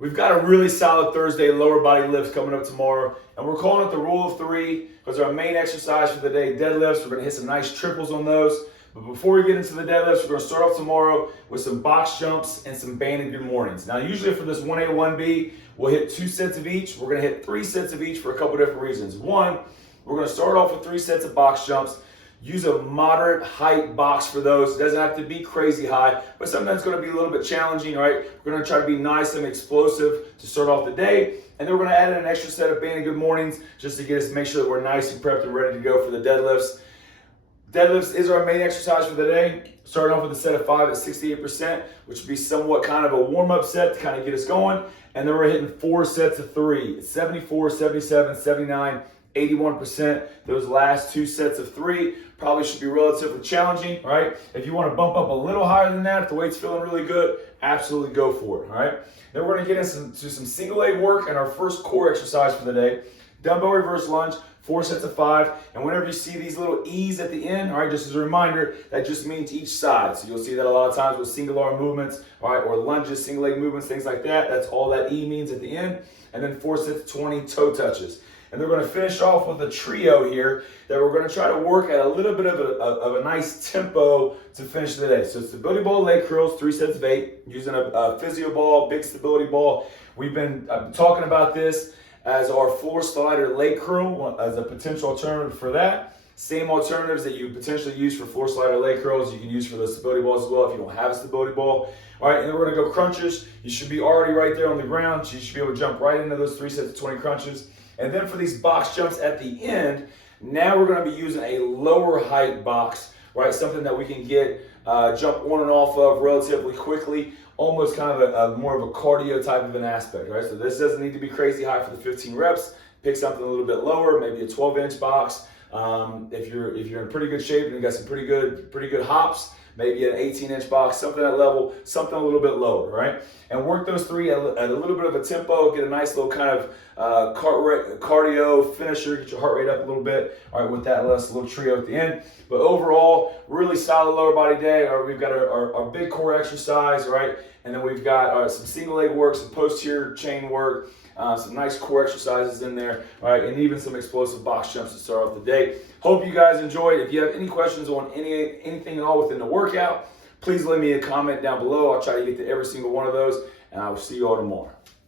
We've got a really solid Thursday lower body lifts coming up tomorrow, and we're calling it the rule of three because our main exercise for the day, deadlifts. We're going to hit some nice triples on those. But before we get into the deadlifts, we're going to start off tomorrow with some box jumps and some banded good mornings. Now, usually for this 1A, 1B, we'll hit 2 sets of each. We're going to hit 3 sets of each for a couple different reasons. One, we're going to start off with 3 sets of box jumps. Use a moderate height box for those. It doesn't have to be crazy high, but sometimes it's going to be a little bit challenging, right? We're going to try to be nice and explosive to start off the day. And then we're going to add in an extra set of banded good mornings just to get us, make sure that we're nice and prepped and ready to go for the deadlifts. Deadlifts is our main exercise for the day. Starting off with a set of 5 at 68%, which would be somewhat kind of a warm-up set to kind of get us going. And then we're hitting 4 sets of 3, 74, 77, 79, 81%. Those last 2 sets of 3 probably should be relatively challenging, all right? If you want to bump up a little higher than that, if the weight's feeling really good, absolutely go for it, all right? Then we're going to get into some single leg work and our first core exercise for the day. Dumbbell reverse lunge, 4 sets of 5. And whenever you see these little E's at the end, all right, just as a reminder, that just means each side. So you'll see that a lot of times with single arm movements, all right, or lunges, single leg movements, things like that. That's all that E means at the end. And then 4 sets of 20 toe touches. And they're going to finish off with a trio here that we're going to try to work at a little bit of a nice tempo to finish the day. So stability ball leg curls, 3 sets of 8, using a physio ball, big stability ball. I've been talking about this as our floor slider leg curl as a potential alternative for that. Same alternatives that you potentially use for floor slider leg curls, you can use for the stability balls as well if you don't have a stability ball. All right, and then we're going to go crunches. You should be already right there on the ground, so you should be able to jump right into those 3 sets of 20 crunches. And then for these box jumps at the end, now we're going to be using a lower height box, right? Something that we can get jump on and off of relatively quickly, almost kind of a more of a cardio type of an aspect, right? So this doesn't need to be crazy high for the 15 reps. Pick something a little bit lower, maybe a 12-inch box. If you're in pretty good shape and you got some pretty good hops, maybe an 18-inch box, something at that level, something a little bit lower, right? And work those 3 at a little bit of a tempo, get a nice little kind of cardio finisher, get your heart rate up a little bit, all right, with that last little trio at the end. But overall, really solid lower body day. We've got our big core exercise, right? And then we've got some single leg work, some posterior chain work, some nice core exercises in there, all right, and even some explosive box jumps to start off the day. Hope you guys enjoyed. If you have any questions on anything at all within the workout, please leave me a comment down below. I'll try to get to every single one of those, and I will see you all tomorrow.